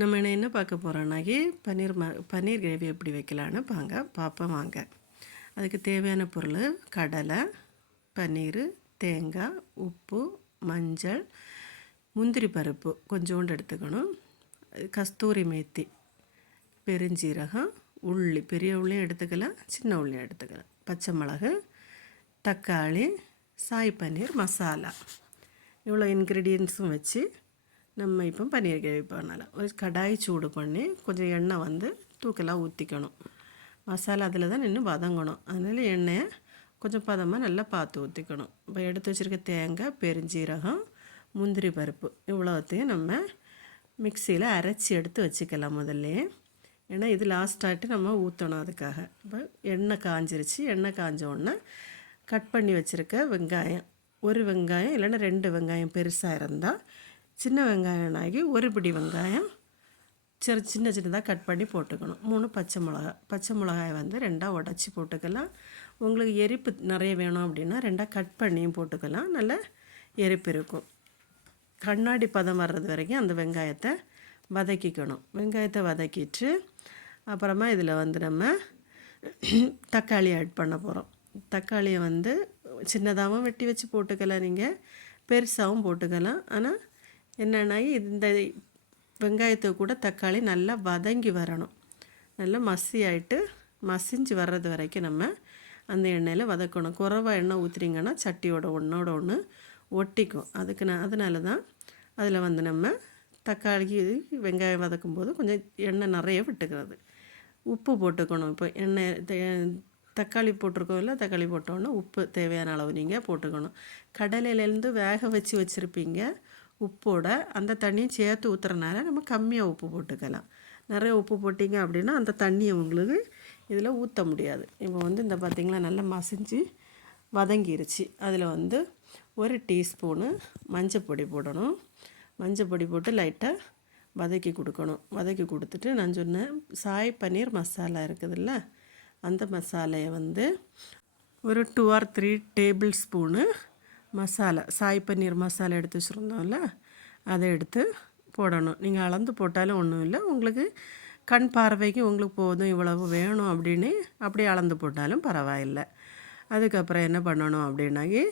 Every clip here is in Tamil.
நம்ம என்ன பார்க்க போகிறோம்னாக்கி பன்னீர் கிரேவி எப்படி வைக்கலான்னு பார்ப்போம் வாங்க. அதுக்கு தேவையான பொருள் கடலை, பன்னீர், தேங்காய், உப்பு, மஞ்சள், முந்திரி பருப்பு கொஞ்சோண்டு எடுத்துக்கணும், கஸ்தூரி மேத்தி, பெருஞ்சீரகம், உள்ளி, பெரிய உள்ளியும் எடுத்துக்கலாம், சின்ன உள்ளியும் எடுத்துக்கலாம், பச்சை மிளகு, தக்காளி, சாய் பன்னீர் மசாலா. இவ்வளோ இன்க்ரீடியன்ஸும் வச்சு நம்ம இப்போ பன்னீர் கிரேவி பண்ணலாம். ஒரு கடாய் சூடு பண்ணி கொஞ்சம் எண்ணெய் வந்து தூக்கலாக ஊற்றிக்கணும். மசாலா அதில் தான் நின்று வதங்கணும். அதனால் எண்ணெயை கொஞ்சம் பதமாக நல்லா பார்த்து ஊற்றிக்கணும். இப்போ எடுத்து வச்சுருக்க தேங்காய், பெருஞ்சீரகம், முந்திரி பருப்பு இவ்வளோத்தையும் நம்ம மிக்சியில் அரைச்சி எடுத்து வச்சுக்கலாம் முதல்ல. ஏன்னா இது லாஸ்ட்டாகிட்டு நம்ம ஊற்றணும். அதுக்காக இப்போ எண்ணெய் காஞ்சிருச்சு. எண்ணெய் காஞ்சோடனே கட் பண்ணி வச்சுருக்க வெங்காயம், ஒரு வெங்காயம் இல்லைன்னா 2 வெங்காயம் பெருசாக இருந்தால், சின்ன வெங்காயம் ஆகி ஒரு பிடி வெங்காயம் சின்ன சின்னதாக கட் பண்ணி போட்டுக்கணும். 3 பச்சை மிளகாய் வந்து 2ஆக உடச்சி போட்டுக்கலாம். உங்களுக்கு எரிப்பு நிறைய வேணும் அப்படின்னா 2ஆக கட் பண்ணியும் போட்டுக்கலாம். நல்ல எரிப்பு இருக்கும். கண்ணாடி பதம் வர்றது வரைக்கும் அந்த வெங்காயத்தை வதக்கிக்கணும். வெங்காயத்தை வதக்கிட்டு அப்புறமா இதில் வந்து நம்ம தக்காளி ஆட் பண்ண போகிறோம். தக்காளியை வந்து சின்னதாகவும் வெட்டி வச்சு போட்டுக்கலாம், நீங்கள் பெருசாகவும் போட்டுக்கலாம். ஆனால் என்னென்னா இந்த வெங்காயத்தை கூட தக்காளி நல்லா வதங்கி வரணும். நல்லா மசிஞ்சு வர்றது வரைக்கும் நம்ம அந்த எண்ணெயில் வதக்கணும். குறைவாக எண்ணெய் ஊற்றுறீங்கன்னா சட்டியோட ஒன்றோட ஒன்று ஒட்டிக்கும். அதனால தான் அதில் வந்து நம்ம தக்காளி வெங்காயம் வதக்கும்போது கொஞ்சம் எண்ணெய் நிறைய விட்டுக்கிறது. உப்பு போட்டுக்கணும். இப்போ தக்காளி போட்டிருக்கோம் இல்லை, தக்காளி போட்டோன்னா உப்பு தேவையான அளவு நீங்கள் போட்டுக்கணும். கடலையிலேருந்து வேக வச்சுருப்பீங்க. உப்போட அந்த தண்ணியும் சேர்த்து ஊற்றுறனால நம்ம கம்மியாக உப்பு போட்டுக்கலாம். நிறைய உப்பு போட்டிங்க அப்படின்னா அந்த தண்ணியை உங்களுக்கு இதில் ஊற்ற முடியாது. இப்போ வந்து இந்த பார்த்திங்களா நல்லா மசிஞ்சு வதங்கிருச்சு. அதில் வந்து 1 டீஸ்பூனு மஞ்சப்பொடி போடணும். மஞ்சப்பொடி போட்டு லைட்டாக வதக்கி கொடுக்கணும். வதக்கி கொடுத்துட்டு நான் சொன்னேன் சாய் பன்னீர் மசாலா இருக்குதுல்ல, அந்த மசாலையை வந்து ஒரு 2 or 3 டேபிள் ஸ்பூனு மசாலா, சாய் பன்னீர் மசாலா எடுத்து வச்சுருந்தோம்ல, அதை எடுத்து போடணும். நீங்கள் அளந்து போட்டாலும் ஒன்றும் இல்லை, உங்களுக்கு கண் பார்வைக்கு உங்களுக்கு போதும் இவ்வளவு வேணும் அப்படின்னு அப்படியே அளந்து போட்டாலும் பரவாயில்லை. அதுக்கப்புறம் என்ன பண்ணணும் அப்படின்னாக்கி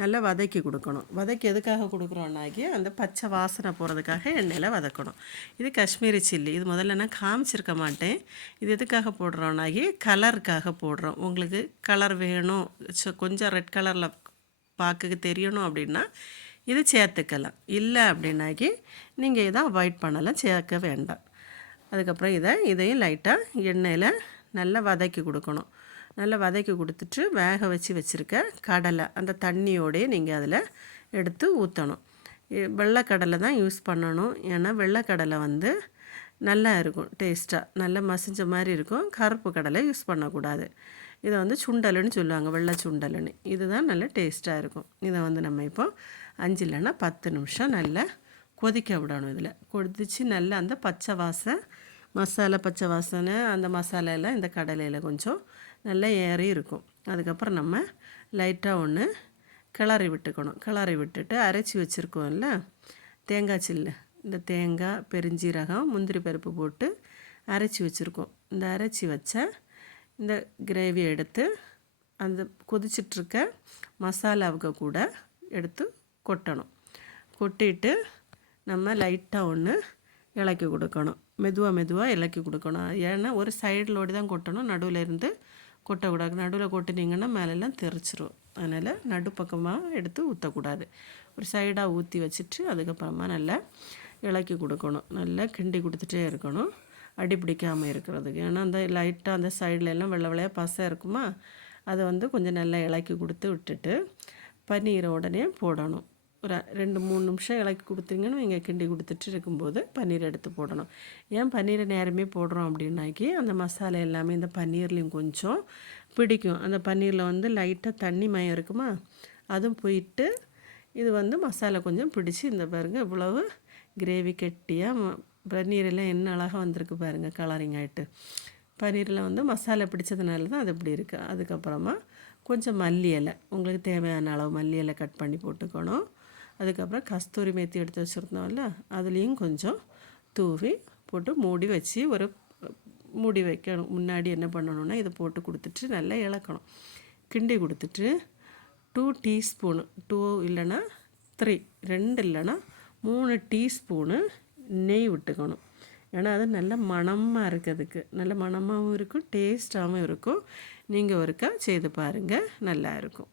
நல்லா வதக்கி கொடுக்கணும். வதக்கி எதுக்காக கொடுக்குறோன்னாக்கி அந்த பச்சை வாசனை போகிறதுக்காக எண்ணெயில் வதக்கணும். இது காஷ்மீரி சில்லி. இது முதல்ல நான் காமிச்சிருக்க மாட்டேன். இது எதுக்காக போடுறோன்னாக்கி கலருக்காக போடுறோம். உங்களுக்கு கலர் வேணும், கொஞ்சம் ரெட் கலரில் பார்க்க தெரியணும் அப்படின்னா இது சேர்த்துக்கலாம். இல்லை அப்படின்னாக்கி நீங்கள் இதை அவாய்ட் பண்ணலாம், சேர்க்க வேண்டாம். அதுக்கப்புறம் இதையும் லைட்டாக எண்ணெயில் நல்லா வதக்கி கொடுக்கணும். நல்லா வதக்கி கொடுத்துட்டு வேக வச்சுருக்க கடலை அந்த தண்ணியோடையே நீங்கள் அதில் எடுத்து ஊற்றணும். வெள்ளைக்கடலை தான் யூஸ் பண்ணணும். ஏன்னா வெள்ளைக்கடலை வந்து நல்லா இருக்கும், டேஸ்ட்டாக நல்லா மசிஞ்ச மாதிரி இருக்கும். கருப்பு கடலை யூஸ் பண்ணக்கூடாது. இதை வந்து சுண்டலுன்னு சொல்லுவாங்க, வெள்ளை சுண்டலுன்னு. இதுதான் நல்லா டேஸ்ட்டாக இருக்கும். இதை வந்து நம்ம இப்போ 5 இல்லைன்னா 10 நிமிஷம் நல்லா கொதிக்க விடணும். இதில் கொதித்து நல்லா அந்த பச்சை வாசனை அந்த மசாலையில் இந்த கடலையில் கொஞ்சம் நல்லா ஏறி இருக்கும். அதுக்கப்புறம் நம்ம லைட்டாக ஒன்று கிளறி விட்டுக்கணும். கிளறி விட்டுட்டு அரைச்சி வச்சுருக்கோம்ல தேங்காய் சில்லு, இந்த தேங்காய், பெருஞ்சீரகம், முந்திரி பருப்பு போட்டு அரைச்சி வச்சுருக்கோம். இந்த அரைச்சி வச்ச இந்த கிரேவியை எடுத்து அந்த கொதிச்சிட்ருக்க மசாலாவுக்கு கூட எடுத்து கொட்டணும். கொட்டிட்டு நம்ம லைட்டாக ஒன்று இலக்கி கொடுக்கணும். மெதுவாக இலக்கி கொடுக்கணும். ஏன்னா ஒரு சைடிலோடு தான் கொட்டணும், நடுவில் இருந்து கொட்டக்கூடாது. நடுவில் கொட்டினீங்கன்னா மேலெல்லாம் தெரிச்சிரும். அதனால் நடுப்பக்கமாக எடுத்து ஊற்றக்கூடாது. ஒரு சைடாக ஊற்றி வச்சுட்டு அதுக்கப்புறமா நல்லா இலக்கி கொடுக்கணும். நல்லா கிண்டி கொடுத்துட்டே இருக்கணும், அடி பிடிக்காமல் இருக்கிறதுக்கு. ஏன்னா அந்த லைட்டாக அந்த சைடில் எல்லாம் வெள்ளையாக பசை இருக்குமா, அதை வந்து கொஞ்சம் நல்லா இலக்கி கொடுத்து விட்டுட்டு பன்னீரை உடனே போடணும். ஒரு 2-3 நிமிஷம் இலக்கி கொடுத்தீங்கன்னு இங்கே கிண்டி கொடுத்துட்டு இருக்கும்போது பன்னீர் எடுத்து போடணும். ஏன் பன்னீரை நேரமே போடுறோம் அப்படின்னாக்கி அந்த மசாலா எல்லாமே இந்த பன்னீர்லேயும் கொஞ்சம் பிடிக்கும். அந்த பன்னீரில் வந்து லைட்டாக தண்ணி மயம் இருக்குமா, அதுவும் போயிட்டு இது வந்து மசாலா கொஞ்சம் பிடிச்சி இந்த பாருங்கள் இவ்வளவு கிரேவி கெட்டியாக பன்னீரெல்லாம் என்ன அழகாக வந்திருக்கு பாருங்கள், கலரிங் ஆகிட்டு. பன்னீரில் வந்து மசாலா பிடிச்சதுனால தான் அது இப்படி இருக்குது. அதுக்கப்புறமா கொஞ்சம் மல்லி இலை, உங்களுக்கு தேவையான அளவு மல்லி இலை கட் பண்ணி போட்டுக்கணும். அதுக்கப்புறம் கஸ்தூரி மேத்தி எடுத்து வச்சுருந்தோம்ல, அதுலேயும் கொஞ்சம் தூவி போட்டு மூடி வச்சு மூடி வைக்கணும். முன்னாடி என்ன பண்ணணுன்னா இதை போட்டு கொடுத்துட்டு நல்லா இளக்கணும். கிண்டி கொடுத்துட்டு 2 டீஸ்பூனு 2 இல்லைன்னா 3 2 இல்லைன்னா 3 டீஸ்பூனு நெய் விட்டுக்கணும். ஏன்னா அது நல்ல மணமாக இருக்கிறதுக்கு நல்ல மணமாகவும் இருக்கும், டேஸ்ட்டாகவும் இருக்கும். நீங்கள் ஒருக்கா செய்து பாருங்கள், நல்லா இருக்கும்.